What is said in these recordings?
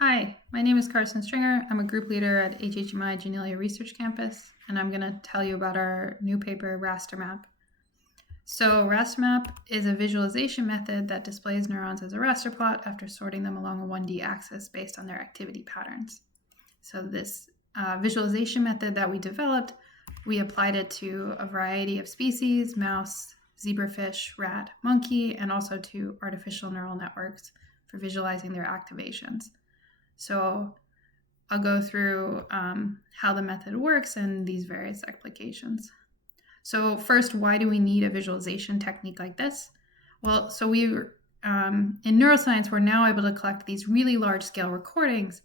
Hi, my name is Carson Stringer. I'm a group leader at HHMI Genelia Research Campus, and I'm going to tell you about our new paper, Rastermap. So Rastermap is a visualization method that displays neurons as a raster plot after sorting them along a 1D axis based on their activity patterns. So this visualization method that we developed, we applied it to a variety of species, mouse, zebrafish, rat, monkey, and also to artificial neural networks for visualizing their activations. So I'll go through how the method works and these various applications. So first, why do we need a visualization technique like this? Well, so in neuroscience, we're now able to collect these really large scale recordings.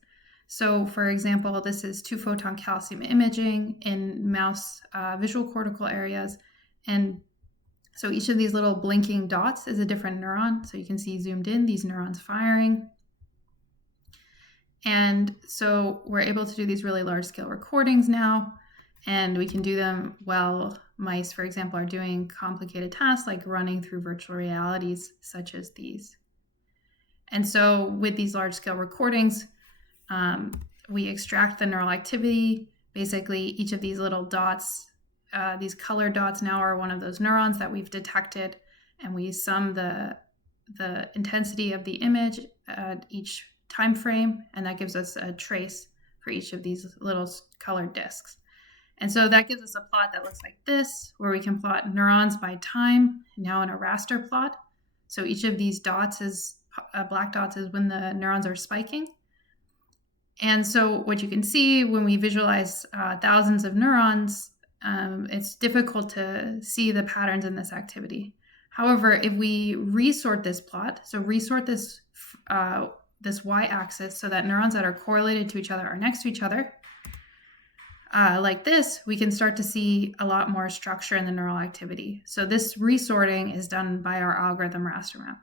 So for example, this is 2-photon calcium imaging in mouse visual cortical areas. And so each of these little blinking dots is a different neuron. So you can see zoomed in, these neurons firing. And so we're able to do these really large scale recordings now, and we can do them while mice, for example, are doing complicated tasks like running through virtual realities such as these. And so with these large scale recordings, we extract the neural activity. Basically, each of these little dots, these colored dots now are one of those neurons that we've detected, and we sum the intensity of the image at each time frame, and that gives us a trace for each of these little colored disks. And so that gives us a plot that looks like this, where we can plot neurons by time, now in a raster plot. So each of these dots black dots is when the neurons are spiking. And so what you can see when we visualize thousands of neurons, it's difficult to see the patterns in this activity. However, if we resort this plot, so resort this y-axis so that neurons that are correlated to each other are next to each other, like this, we can start to see a lot more structure in the neural activity. So this resorting is done by our algorithm Rastermap.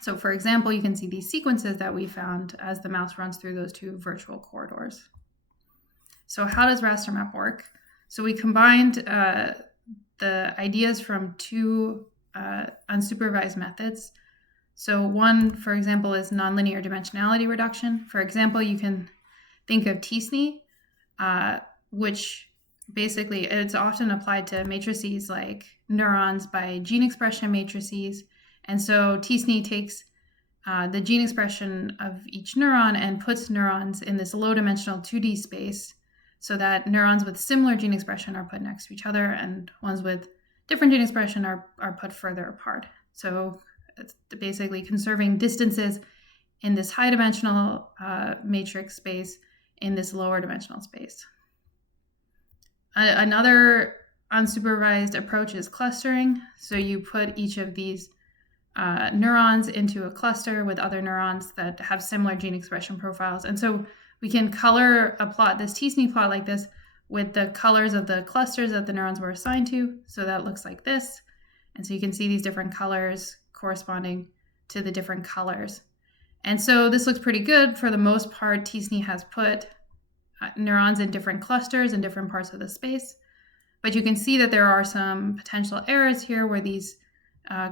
So for example, you can see these sequences that we found as the mouse runs through those two virtual corridors. So how does Rastermap work? So we combined the ideas from two unsupervised methods. So one, for example, is nonlinear dimensionality reduction. For example, you can think of t-SNE, which basically it's often applied to matrices like neurons by gene expression matrices. And so t-SNE takes the gene expression of each neuron and puts neurons in this low-dimensional 2D space so that neurons with similar gene expression are put next to each other and ones with different gene expression are put further apart. So it's basically conserving distances in this high-dimensional matrix space in this lower dimensional space. Another unsupervised approach is clustering. So you put each of these neurons into a cluster with other neurons that have similar gene expression profiles. And so we can color a plot, this t-SNE plot like this, with the colors of the clusters that the neurons were assigned to. So that looks like this. And so you can see these different colors corresponding to the different colors. And so this looks pretty good. For the most part, t-SNE has put neurons in different clusters in different parts of the space. But you can see that there are some potential errors here where these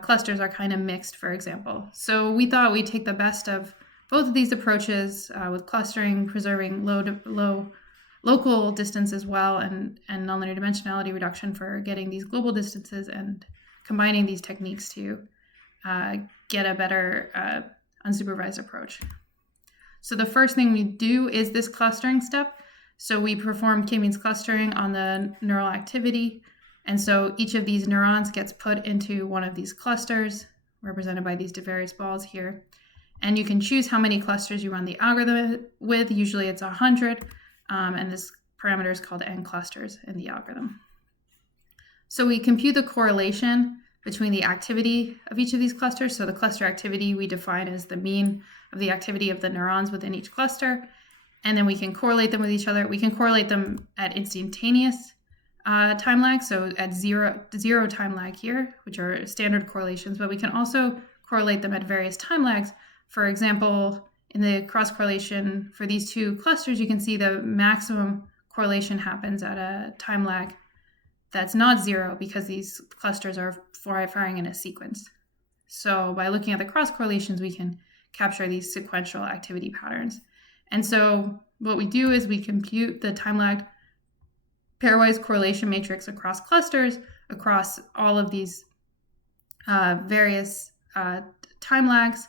clusters are kind of mixed, for example. So we thought we'd take the best of both of these approaches with clustering, preserving local distance as well, and nonlinear dimensionality reduction for getting these global distances, and combining these techniques to get a better unsupervised approach. So the first thing we do is this clustering step. So we perform k-means clustering on the neural activity. And so each of these neurons gets put into one of these clusters, represented by these various balls here. And you can choose how many clusters you run the algorithm with. Usually it's 100, and this parameter is called n clusters in the algorithm. So we compute the correlation between the activity of each of these clusters. So the cluster activity we define as the mean of the activity of the neurons within each cluster. And then we can correlate them with each other. We can correlate them at instantaneous time lag, so at zero time lag here, which are standard correlations, but we can also correlate them at various time lags. For example, in the cross correlation for these two clusters, you can see the maximum correlation happens at a time lag that's not zero because these clusters are firing in a sequence. So by looking at the cross correlations, we can capture these sequential activity patterns. And so what we do is we compute the time-lagged pairwise correlation matrix across clusters, across all of these various time lags,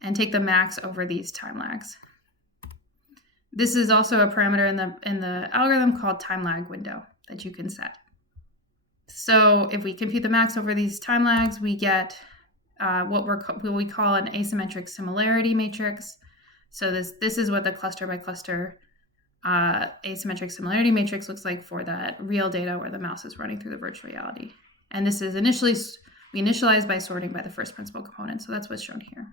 and take the max over these time lags. This is also a parameter in the algorithm called time lag window that you can set. So if we compute the max over these time lags, we get what we call an asymmetric similarity matrix. So this is what the cluster by cluster asymmetric similarity matrix looks like for that real data where the mouse is running through the virtual reality. And this is we initialize by sorting by the first principal component. So that's what's shown here.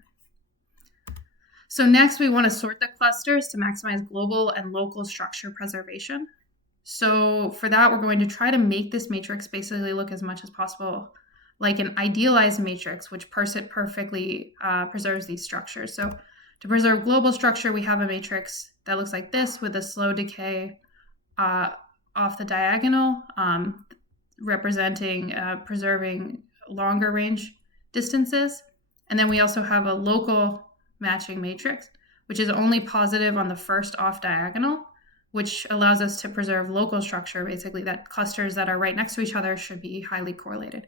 So next we want to sort the clusters to maximize global and local structure preservation. So for that, we're going to try to make this matrix basically look as much as possible like an idealized matrix, which perfectly preserves these structures. So to preserve global structure, we have a matrix that looks like this with a slow decay off the diagonal, representing preserving longer range distances. And then we also have a local matching matrix, which is only positive on the first off diagonal, which allows us to preserve local structure, basically that clusters that are right next to each other should be highly correlated.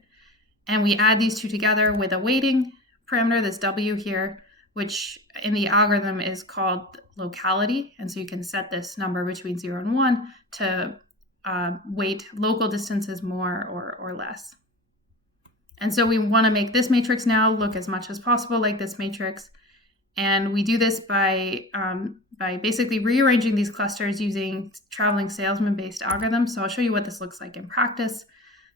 And we add these two together with a weighting parameter, this W here, which in the algorithm is called locality. And so you can set this number between 0 and 1 to weight local distances more or less. And so we want to make this matrix now look as much as possible like this matrix. And we do this by basically rearranging these clusters using traveling salesman-based algorithms. So I'll show you what this looks like in practice.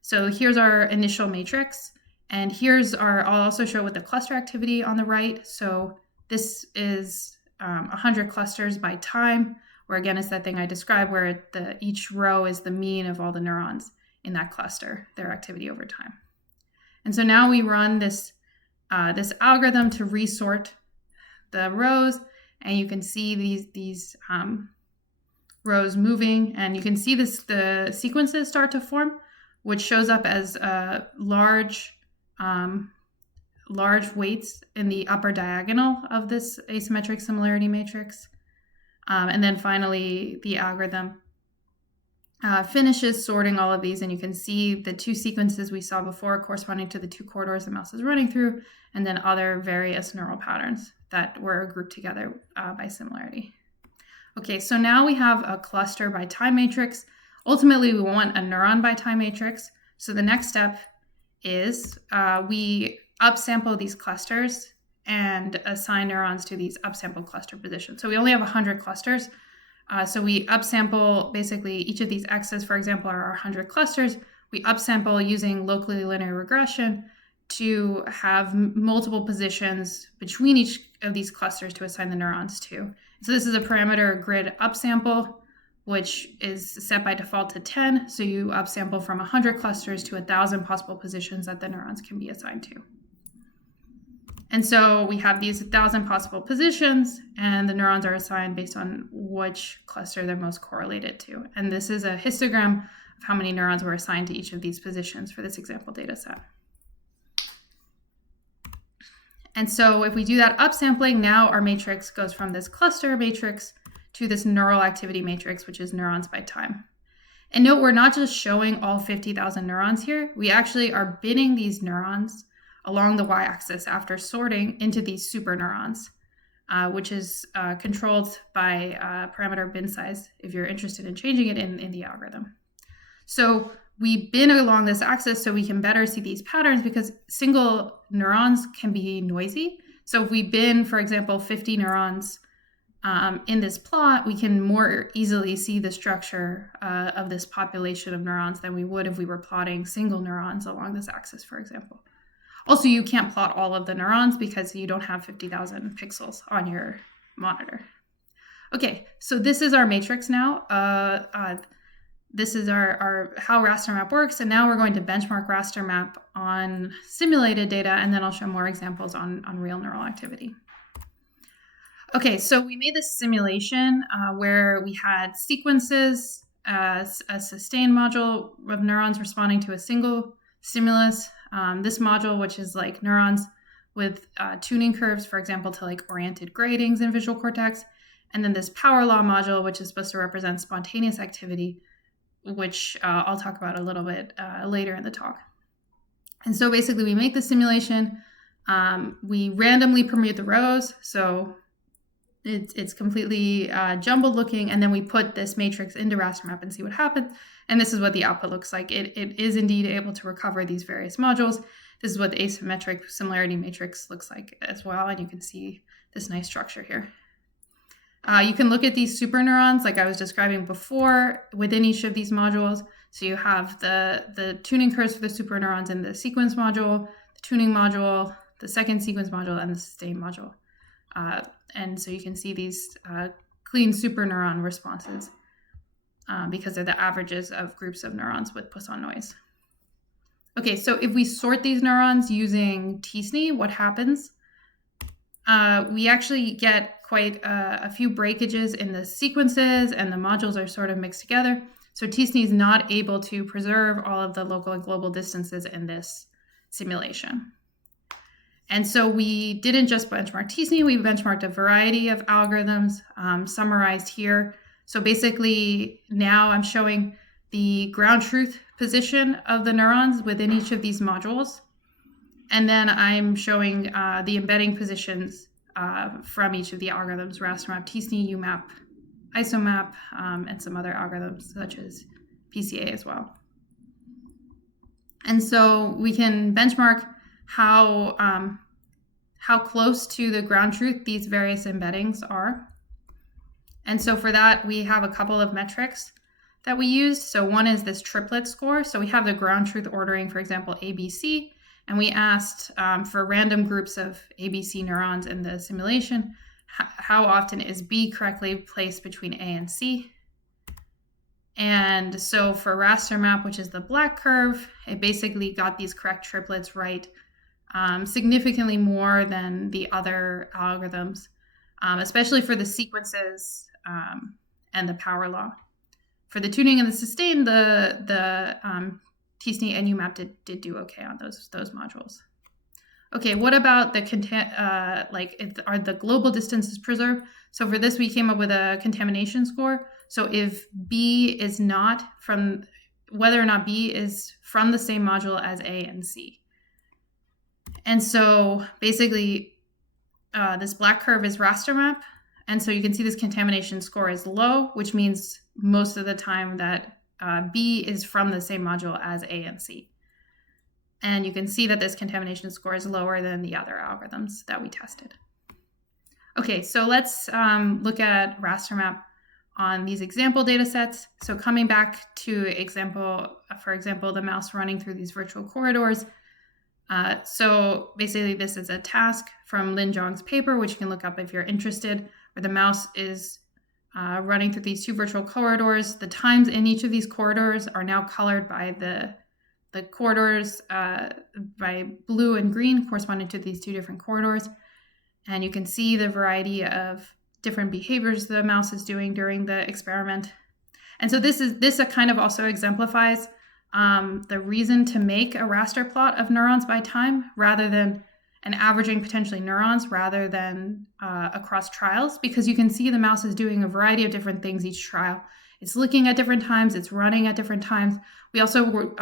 So here's our initial matrix. And I'll also show what the cluster activity on the right. So this is 100 clusters by time, where again, it's that thing I described where each row is the mean of all the neurons in that cluster, their activity over time. And so now we run this algorithm to resort the rows, and you can see these rows moving, and you can see the sequences start to form, which shows up as large weights in the upper diagonal of this asymmetric similarity matrix. And then finally, the algorithm finishes sorting all of these, and you can see the two sequences we saw before corresponding to the two corridors the mouse is running through, and then other various neural patterns that were grouped together by similarity. Okay, so now we have a cluster by time matrix. Ultimately, we want a neuron by time matrix. So the next step is we upsample these clusters and assign neurons to these upsampled cluster positions. So we only have 100 clusters. So we upsample basically each of these x's, for example, are our 100 clusters. We upsample using locally linear regression to have multiple positions between each of these clusters to assign the neurons to. So this is a parameter grid upsample, which is set by default to 10. So you upsample from 100 clusters to 1,000 possible positions that the neurons can be assigned to. And so we have these 1,000 possible positions, and the neurons are assigned based on which cluster they're most correlated to. And this is a histogram of how many neurons were assigned to each of these positions for this example data set. And so if we do that upsampling, now our matrix goes from this cluster matrix to this neural activity matrix, which is neurons by time. And note, we're not just showing all 50,000 neurons here. We actually are binning these neurons along the y-axis after sorting into these super neurons, which is controlled by parameter bin size if you're interested in changing it in the algorithm. So we bin along this axis so we can better see these patterns because single neurons can be noisy. So if we bin, for example, 50 neurons in this plot, we can more easily see the structure of this population of neurons than we would if we were plotting single neurons along this axis, for example. Also, you can't plot all of the neurons because you don't have 50,000 pixels on your monitor. Okay, so this is our matrix now. This is our how Rastermap works, and now we're going to benchmark Rastermap on simulated data, and then I'll show more examples on real neural activity. Okay, so we made this simulation where we had sequences, a sustained module of neurons responding to a single stimulus. This module, which is like neurons with tuning curves, for example, to like oriented gradings in visual cortex. And then this power law module, which is supposed to represent spontaneous activity, which I'll talk about a little bit later in the talk. And so basically we make the simulation, we randomly permute the rows, so it's completely jumbled looking, and then we put this matrix into Rastermap and see what happens. And this is what the output looks like. It is indeed able to recover these various modules. This is what the asymmetric similarity matrix looks like as well, and you can see this nice structure here. You can look at these superneurons like I was describing before within each of these modules. So you have the tuning curves for the superneurons in the sequence module, the tuning module, the second sequence module, and the sustain module. And so you can see these clean superneuron responses because they're the averages of groups of neurons with Poisson noise. Okay, so if we sort these neurons using t-SNE, what happens? We actually get quite a few breakages in the sequences, and the modules are sort of mixed together. So t-SNE is not able to preserve all of the local and global distances in this simulation. And so we didn't just benchmark t-SNE, we benchmarked a variety of algorithms summarized here. So basically now I'm showing the ground truth position of the neurons within each of these modules. And then I'm showing the embedding positions from each of the algorithms, Rastermap, t-SNE, UMAP, ISOMAP, and some other algorithms such as PCA as well. And so we can benchmark how close to the ground truth these various embeddings are. And so for that, we have a couple of metrics that we used. So one is this triplet score. So we have the ground truth ordering, for example, ABC, and we asked for random groups of ABC neurons in the simulation, how often is B correctly placed between A and C? And so for Rastermap, which is the black curve, it basically got these correct triplets right significantly more than the other algorithms, especially for the sequences and the power law. For the tuning and the sustain, the t-SNE and UMAP did do okay on those modules. Okay, what about the are the global distances preserved? So for this, we came up with a contamination score. So if B is not from, whether or not B is from the same module as A and C. And so basically, this black curve is Rastermap. And so you can see this contamination score is low, which means most of the time that B is from the same module as A and C. And you can see that this contamination score is lower than the other algorithms that we tested. Okay, so let's look at Rastermap on these example data sets. So coming back to for example, the mouse running through these virtual corridors. So basically this is a task from Lin Zhang's paper, which you can look up if you're interested, where the mouse is running through these two virtual corridors. The times in each of these corridors are now colored by the corridors by blue and green corresponding to these two different corridors. And you can see the variety of different behaviors the mouse is doing during the experiment. And so this kind of also exemplifies the reason to make a raster plot of neurons by time rather than averaging potentially neurons rather than across trials, because you can see the mouse is doing a variety of different things each trial. It's looking at different times, it's running at different times. We also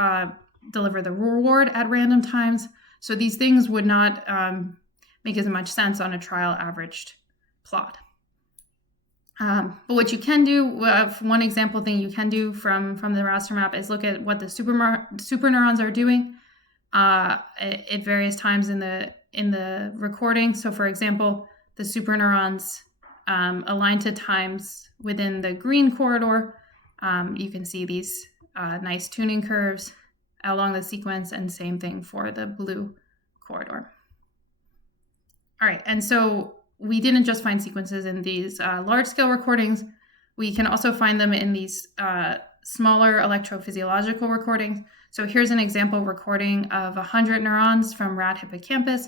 deliver the reward at random times. So these things would not make as much sense on a trial averaged plot. But what you can do, one example thing you can do from the Rastermap is look at what the superneurons are doing at various times in the recording. So for example, the superneurons align to times within the green corridor. You can see these nice tuning curves along the sequence, and same thing for the blue corridor. All right, and so we didn't just find sequences in these large-scale recordings. We can also find them in these smaller electrophysiological recordings. So here's an example recording of 100 neurons from rat hippocampus.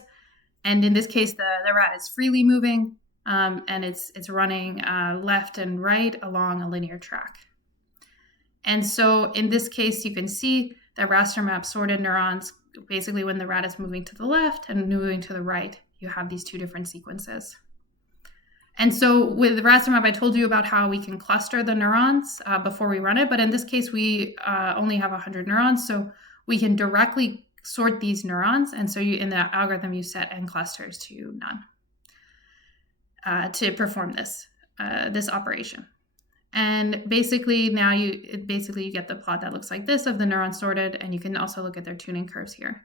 And in this case, the rat is freely moving, and it's running left and right along a linear track. And so in this case, you can see that Rastermap sorted neurons basically when the rat is moving to the left and moving to the right, you have these two different sequences. And so with Rastermap, I told you about how we can cluster the neurons before we run it. But in this case, we only have 100 neurons. So we can directly sort these neurons. And so in the algorithm, you set n clusters to none to perform this operation. And basically now you get the plot that looks like this of the neurons sorted. And you can also look at their tuning curves here.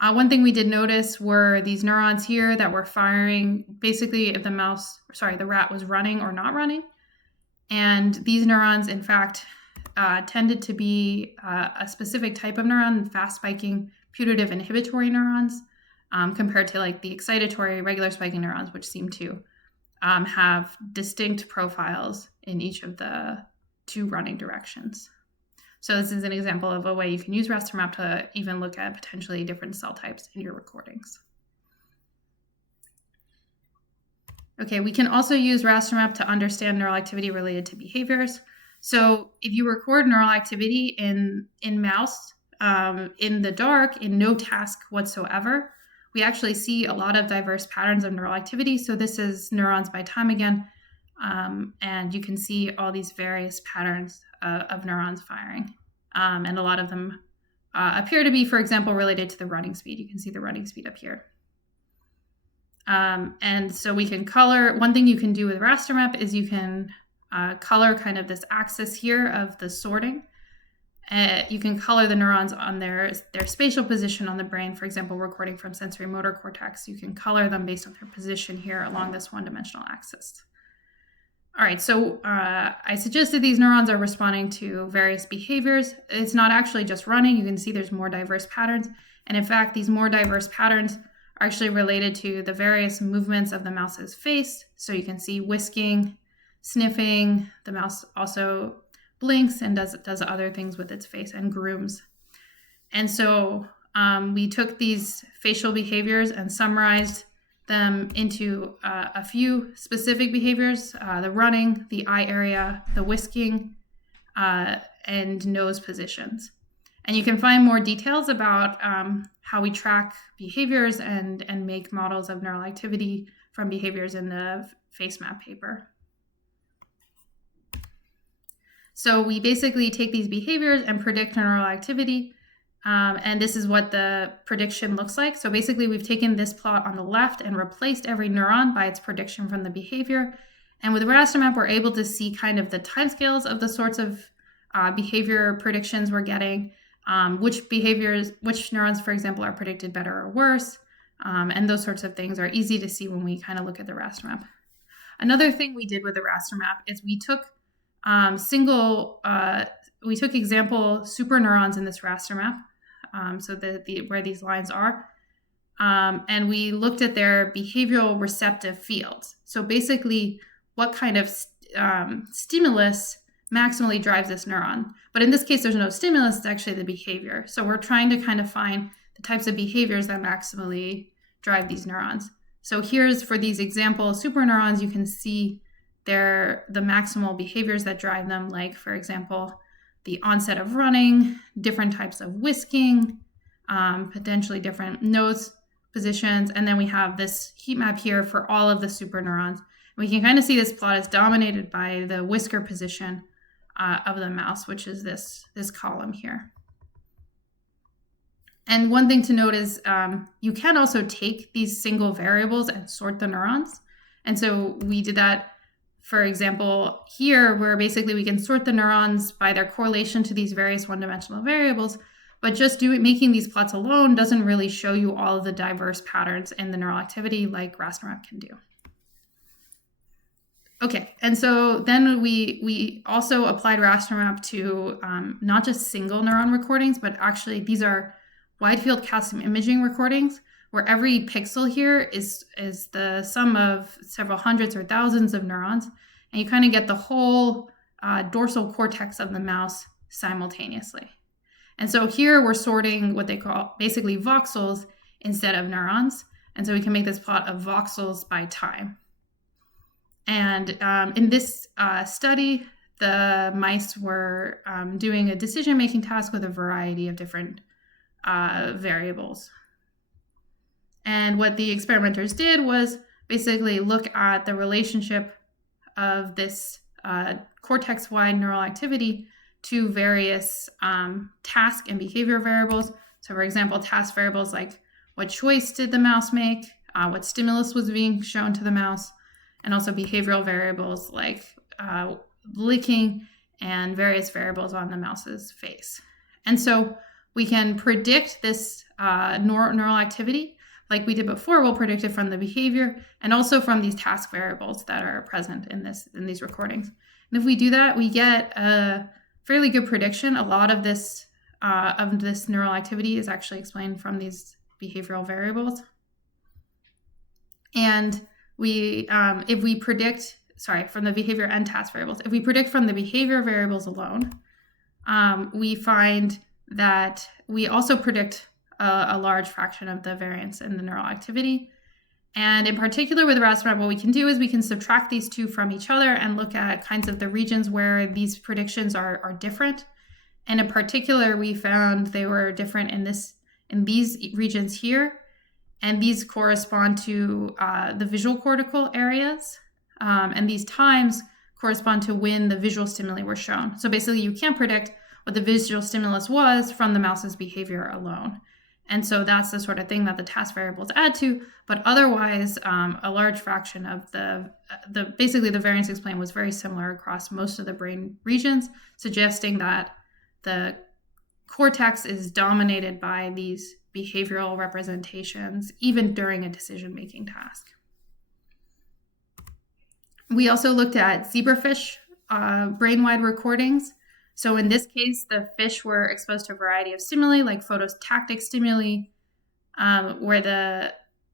One thing we did notice were these neurons here that were firing basically if the rat was running or not running. And these neurons, in fact, tended to be a specific type of neuron, fast spiking putative inhibitory neurons, compared to like the excitatory regular spiking neurons, which seem to have distinct profiles in each of the two running directions. So this is an example of a way you can use Rastermap to even look at potentially different cell types in your recordings. Okay, we can also use Rastermap to understand neural activity related to behaviors. So if you record neural activity in mouse in the dark, in no task whatsoever, we actually see a lot of diverse patterns of neural activity. So this is neurons by time again, and you can see all these various patterns of neurons firing. And a lot of them appear to be, for example, related to the running speed. You can see the running speed up here. And so we can color. One thing you can do with Rastermap is you can color kind of this axis here of the sorting. You can color the neurons on their spatial position on the brain. For example, recording from sensory motor cortex, you can color them based on their position here along this one-dimensional axis. All right, so I suggested these neurons are responding to various behaviors. It's not actually just running. You can see there's more diverse patterns. And in fact, these more diverse patterns are actually related to the various movements of the mouse's face. So you can see whisking, sniffing. The mouse also blinks and does other things with its face and grooms. And so we took these facial behaviors and summarized them into a few specific behaviors, the running, the eye area, the whisking, and nose positions. And you can find more details about how we track behaviors and make models of neural activity from behaviors in the FaceMap paper. So we basically take these behaviors and predict neural activity. And this is what the prediction looks like. So basically, we've taken this plot on the left and replaced every neuron by its prediction from the behavior. And with Rastermap, we're able to see kind of the timescales of the sorts of behavior predictions we're getting, which neurons, for example, are predicted better or worse. And those sorts of things are easy to see when we kind of look at the Rastermap. Another thing we did with the Rastermap is we took example superneurons in this Rastermap, so where these lines are, and we looked at their behavioral receptive fields. So basically, what kind of stimulus maximally drives this neuron? But in this case, there's no stimulus, it's actually the behavior. So we're trying to kind of find the types of behaviors that maximally drive these neurons. So here's for these example superneurons, you can see the maximal behaviors that drive them, like, for example, the onset of running, different types of whisking, potentially different nose positions. And then we have this heat map here for all of the superneurons. We can kind of see this plot is dominated by the whisker position of the mouse, which is this column here. And one thing to note is you can also take these single variables and sort the neurons. And so we did that. For example, here, where basically we can sort the neurons by their correlation to these various one-dimensional variables, but just making these plots alone doesn't really show you all of the diverse patterns in the neural activity like Rastermap can do. Okay, and so then we also applied Rastermap to not just single neuron recordings, but actually these are wide field calcium imaging recordings, where every pixel here is the sum of several hundreds or thousands of neurons, and you kind of get the whole dorsal cortex of the mouse simultaneously. And so here we're sorting what they call basically voxels instead of neurons, and so we can make this plot of voxels by time. And in this study, the mice were doing a decision-making task with a variety of different variables. And what the experimenters did was basically look at the relationship of this cortex-wide neural activity to various task and behavior variables. So for example, task variables like what choice did the mouse make, what stimulus was being shown to the mouse, and also behavioral variables like licking and various variables on the mouse's face. And so we can predict this neural activity like we did before. We'll predict it from the behavior and also from these task variables that are present in these recordings. And if we do that, we get a fairly good prediction. A lot of this neural activity is actually explained from these behavioral variables. And if we predict, from the behavior and task variables, if we predict from the behavior variables alone, we find that we also predict a large fraction of the variance in the neural activity. And in particular with Rastermap, what we can do is we can subtract these two from each other and look at kinds of the regions where these predictions are different. And in particular, we found they were different in these regions here. And these correspond to the visual cortical areas. And these times correspond to when the visual stimuli were shown. So basically, you can't predict what the visual stimulus was from the mouse's behavior alone. And so that's the sort of thing that the task variables add to. But otherwise, a large fraction of basically the variance explained was very similar across most of the brain regions, suggesting that the cortex is dominated by these behavioral representations, even during a decision-making task. We also looked at zebrafish brain-wide recordings. So in this case, the fish were exposed to a variety of stimuli, like phototactic stimuli, where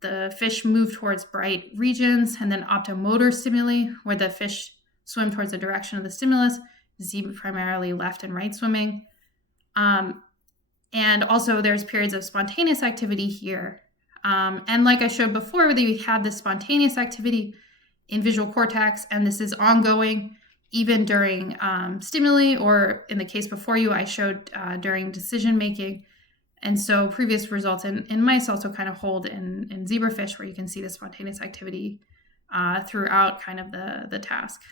the fish moved towards bright regions, and then optomotor stimuli, where the fish swim towards the direction of the stimulus, zebra primarily left and right swimming. And also there's periods of spontaneous activity here. And like I showed before, we have this spontaneous activity in visual cortex, and this is ongoing even during stimuli, or in the case before you, I showed during decision making. And so previous results in mice also kind of hold in zebrafish, where you can see the spontaneous activity throughout kind of the task.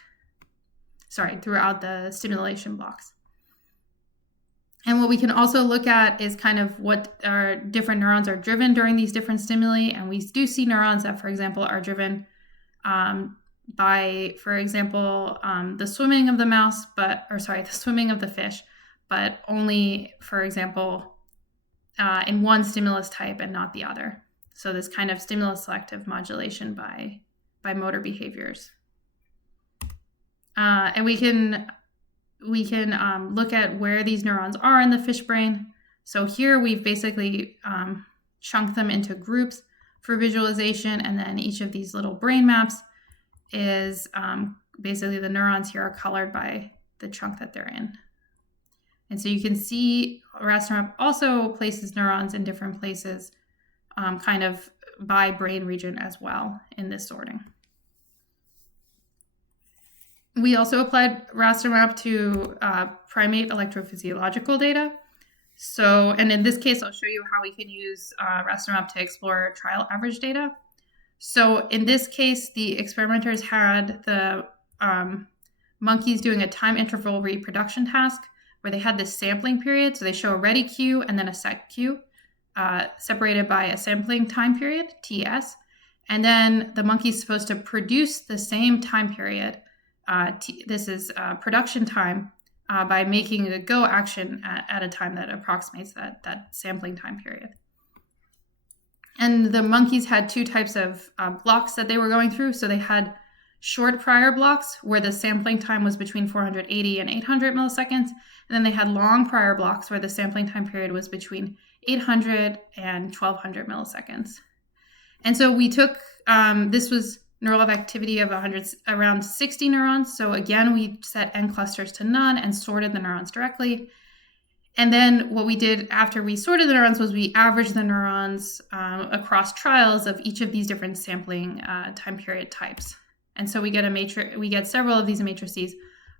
Throughout the stimulation blocks. And what we can also look at is kind of what our different neurons are driven during these different stimuli. And we do see neurons that, for example, are driven by, for example, the swimming of the swimming of the fish, but only, for example, in one stimulus type and not the other. So this kind of stimulus selective modulation by motor behaviors. And we can look at where these neurons are in the fish brain. So here we've basically chunked them into groups for visualization, and then each of these little brain maps is basically the neurons here are colored by the chunk that they're in. And so you can see Rastermap also places neurons in different places, kind of by brain region as well in this sorting. We also applied Rastermap to primate electrophysiological data. So, and in this case, I'll show you how we can use Rastermap to explore trial average data. So in this case, the experimenters had the monkeys doing a time interval reproduction task where they had this sampling period. So they show a ready cue and then a set cue separated by a sampling time period, TS. And then the monkey's supposed to produce the same time period. This is production time by making a go action at a time that approximates that sampling time period. And the monkeys had two types of blocks that they were going through. So they had short prior blocks where the sampling time was between 480 and 800 milliseconds. And then they had long prior blocks where the sampling time period was between 800 and 1200 milliseconds. And so we took, this was neural activity of around 60 neurons. So again, we set N clusters to none and sorted the neurons directly. And then what we did after we sorted the neurons was we averaged the neurons across trials of each of these different sampling time period types. And so we get several of these matrices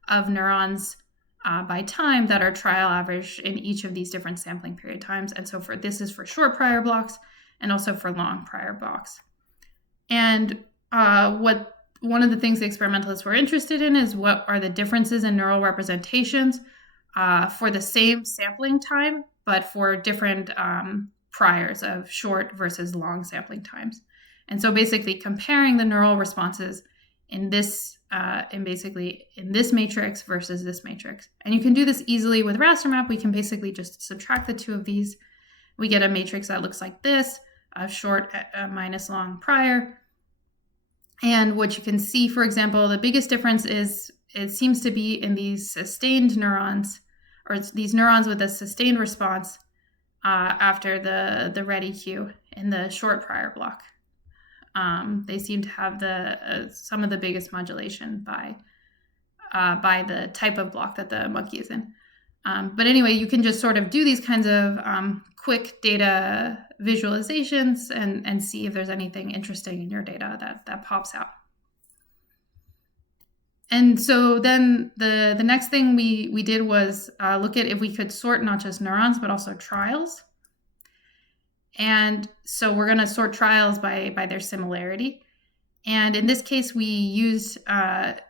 of neurons by time that are trial averaged in each of these different sampling period times. And so this is for short prior blocks and also for long prior blocks. And one of the things the experimentalists were interested in is what are the differences in neural representations for the same sampling time, but for different priors of short versus long sampling times. And so basically comparing the neural responses in this matrix versus this matrix. And you can do this easily with Rastermap. We can basically just subtract the two of these. We get a matrix that looks like this, of short minus long prior. And what you can see, for example, the biggest difference is it seems to be in these sustained neurons, or these neurons with a sustained response after the ready cue in the short prior block. They seem to have some of the biggest modulation by the type of block that the monkey is in. But anyway, you can just sort of do these kinds of quick data visualizations and see if there's anything interesting in your data that pops out. And so then the next thing we did was look at if we could sort not just neurons, but also trials. And so we're going to sort trials by their similarity. And in this case, we used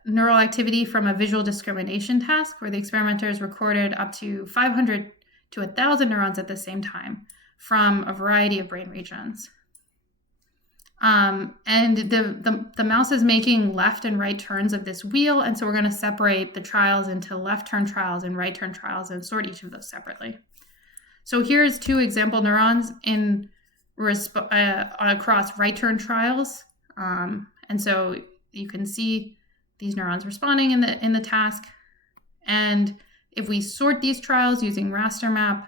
neural activity from a visual discrimination task where the experimenters recorded up to 500 to 1,000 neurons at the same time from a variety of brain regions. And the mouse is making left and right turns of this wheel. And so we're going to separate the trials into left turn trials and right turn trials and sort each of those separately. So here's two example neurons across right turn trials. And so you can see these neurons responding in the task. And if we sort these trials using Rastermap,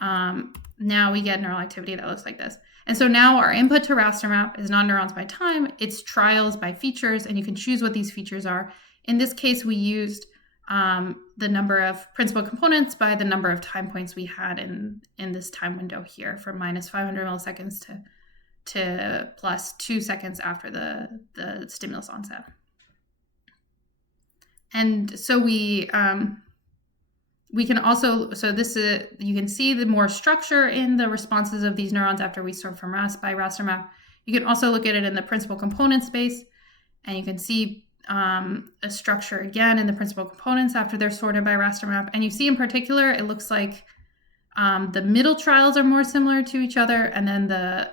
now we get neural activity that looks like this. And so now our input to Rastermap is not neurons by time, it's trials by features, and you can choose what these features are. In this case, we used the number of principal components by the number of time points we had in this time window here, from minus 500 milliseconds to plus 2 seconds after the stimulus onset. And so we can also, so this is, you can see the more structure in the responses of these neurons after we sort from by Rastermap. You can also look at it in the principal component space, and you can see a structure again in the principal components after they're sorted by Rastermap. And you see in particular, it looks like the middle trials are more similar to each other, and then the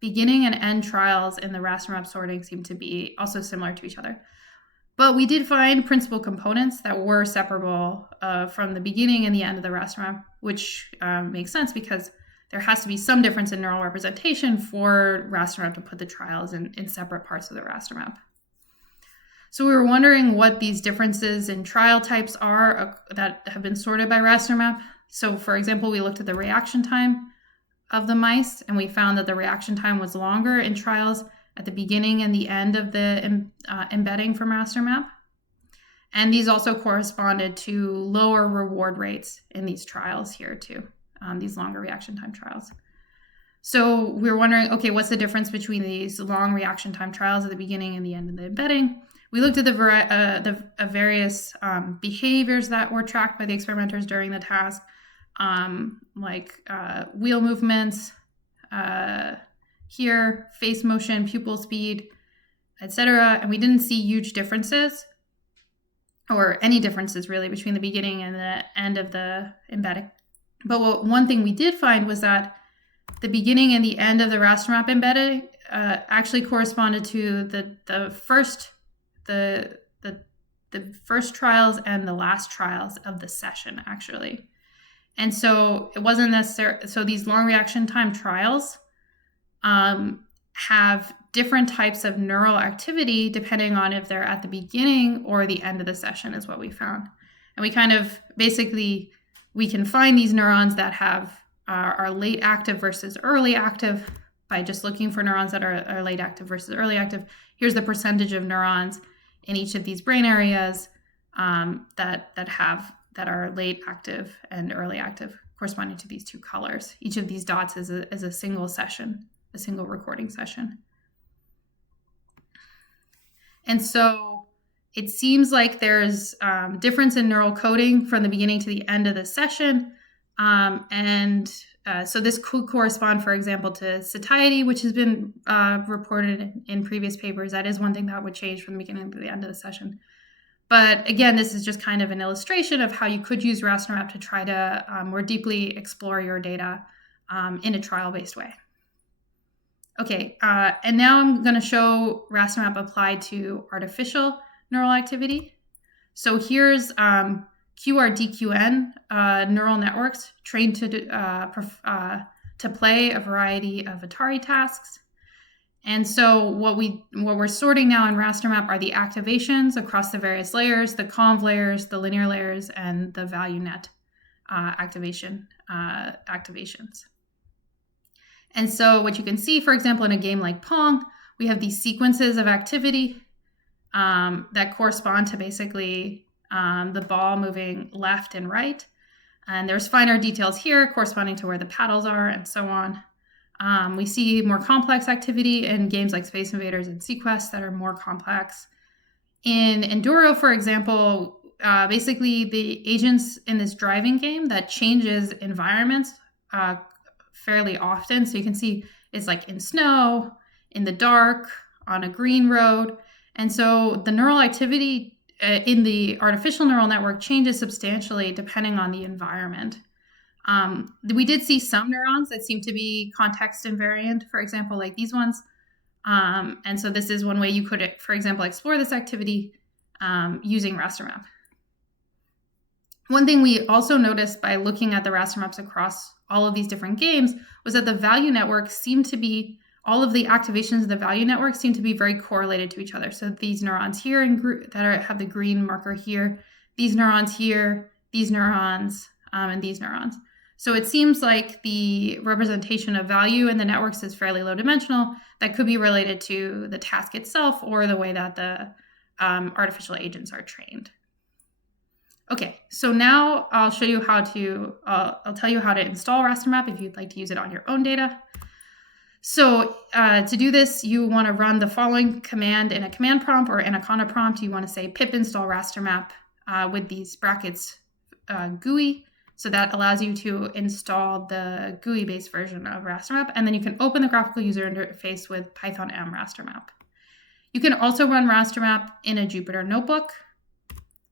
beginning and end trials in the Rastermap sorting seem to be also similar to each other. But we did find principal components that were separable from the beginning and the end of the Rastermap, which makes sense because there has to be some difference in neural representation for Rastermap to put the trials in separate parts of the Rastermap. So we were wondering what these differences in trial types are that have been sorted by Rastermap. So for example, we looked at the reaction time of the mice, and we found that the reaction time was longer in trials at the beginning and the end of the embedding from Rastermap. And these also corresponded to lower reward rates in these trials here too, these longer reaction time trials. So we were wondering, okay, what's the difference between these long reaction time trials at the beginning and the end of the embedding? We looked at the various behaviors that were tracked by the experimenters during the task, like wheel movements, here, face motion, pupil speed, etc. And we didn't see huge differences, or any differences really, between the beginning and the end of the embedding. But one thing we did find was that the beginning and the end of the Rastermap embedding actually corresponded to the first trials and the last trials of the session, actually. And so it wasn't necessary. So these long reaction time trials have different types of neural activity depending on if they're at the beginning or the end of the session, is what we found. And we kind of basically, we can find these neurons that have are late active versus early active by just looking for neurons that are late active versus early active. Here's the percentage of neurons in each of these brain areas that are late active and early active, corresponding to these two colors. Each of these dots is a single session, a single recording session. And so It seems like there's difference in neural coding from the beginning to the end of the session. So this could correspond, for example, to satiety, which has been reported in previous papers. That is one thing that would change from the beginning to the end of the session. But again, this is just kind of an illustration of how you could use Rastermap to try to more deeply explore your data in a trial-based way. Okay, and now I'm going to show Rastermap applied to artificial neural activity. So here's QRDQN neural networks trained to play a variety of Atari tasks. And so what we're sorting now in Rastermap are the activations across the various layers, the conv layers, the linear layers, and the value net activations. And so what you can see, for example, in a game like Pong, we have these sequences of activity that correspond to basically the ball moving left and right. And there's finer details here corresponding to where the paddles are and so on. We see more complex activity in games like Space Invaders and Sequest that are more complex. In Enduro, for example, basically the agents in this driving game that changes environments fairly often. So you can see it's like in snow, in the dark, on a green road. And so the neural activity in the artificial neural network changes substantially depending on the environment. We did see some neurons that seem to be context invariant, for example, like these ones. And so this is one way you could, for example, explore this activity using Rastermap. One thing we also noticed by looking at the raster maps across all of these different games was that the value network seemed to be, all of the activations of the value network seem to be very correlated to each other. So these neurons here have the green marker here, these neurons here, these neurons, and these neurons. So it seems like the representation of value in the networks is fairly low dimensional. That could be related to the task itself or the way that the artificial agents are trained. Okay, so now I'll show you how to, I'll tell you how to install Rastermap if you'd like to use it on your own data. So to do this, you want to run the following command in a command prompt or Anaconda prompt. You want to say pip install Rastermap with these brackets GUI. So that allows you to install the GUI-based version of Rastermap. And then you can open the graphical user interface with Python M Rastermap. You can also run Rastermap in a Jupyter notebook.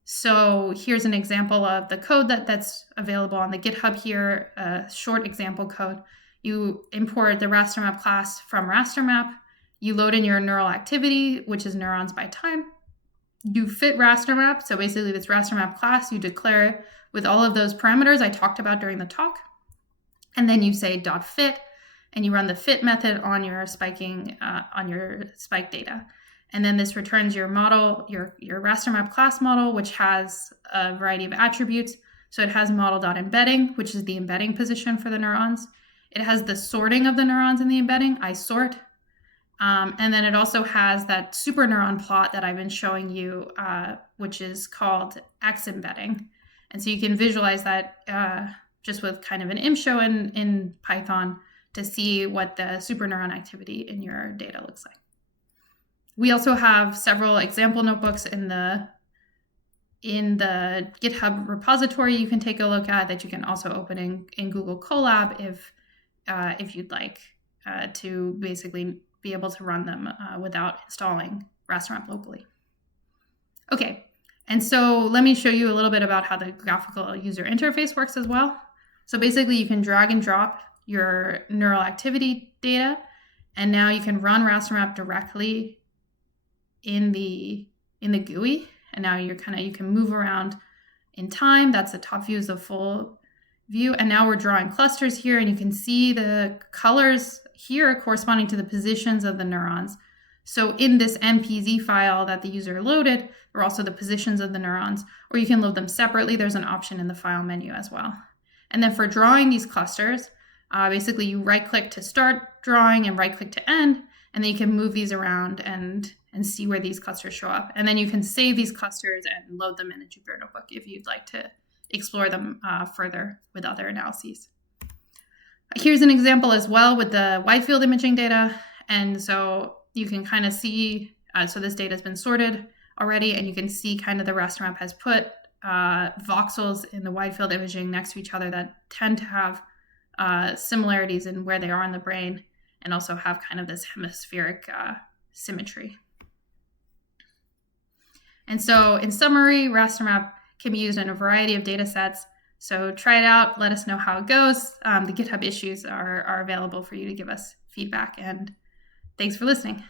So here's an example of the code that's available on the GitHub here, a short example code. You import the Rastermap class from Rastermap. You load in your neural activity, which is neurons by time. You fit Rastermap. So basically this Rastermap class, you declare it with all of those parameters I talked about during the talk. And then you say .fit, and you run the fit method on your spiking, on your spike data. And then this returns your model, your Rastermap class model, which has a variety of attributes. So it has model.embedding, which is the embedding position for the neurons. It has the sorting of the neurons in the embedding, isort. And then it also has that super neuron plot that I've been showing you, which is called X embedding. And so you can visualize that just with kind of an ImShow in Python to see what the super neuron activity in your data looks like. We also have several example notebooks in the GitHub repository you can take a look at that you can also open in Google Colab if you'd like to basically be able to run them without installing Rastermap locally. Okay, and so let me show you a little bit about how the graphical user interface works as well. So basically you can drag and drop your neural activity data, and now you can run Rastermap directly in the GUI, and now you can move around in time. That's the top view, is the full view, and now we're drawing clusters here, and you can see the colors here corresponding to the positions of the neurons. So in this MPZ file that the user loaded, there are also the positions of the neurons, or you can load them separately. There's an option in the file menu as well. And then for drawing these clusters, basically you right-click to start drawing and right-click to end, and then you can move these around and see where these clusters show up. And then you can save these clusters and load them in a Jupyter notebook if you'd like to explore them further with other analyses. Here's an example as well with the wide field imaging data. And so you can kind of see, so this data has been sorted already, and you can see kind of the Rastermap has put voxels in the wide field imaging next to each other that tend to have similarities in where they are in the brain and also have kind of this hemispheric symmetry. And so in summary, Rastermap can be used in a variety of data sets. So try it out. Let us know how it goes. The GitHub issues are available for you to give us feedback. And thanks for listening.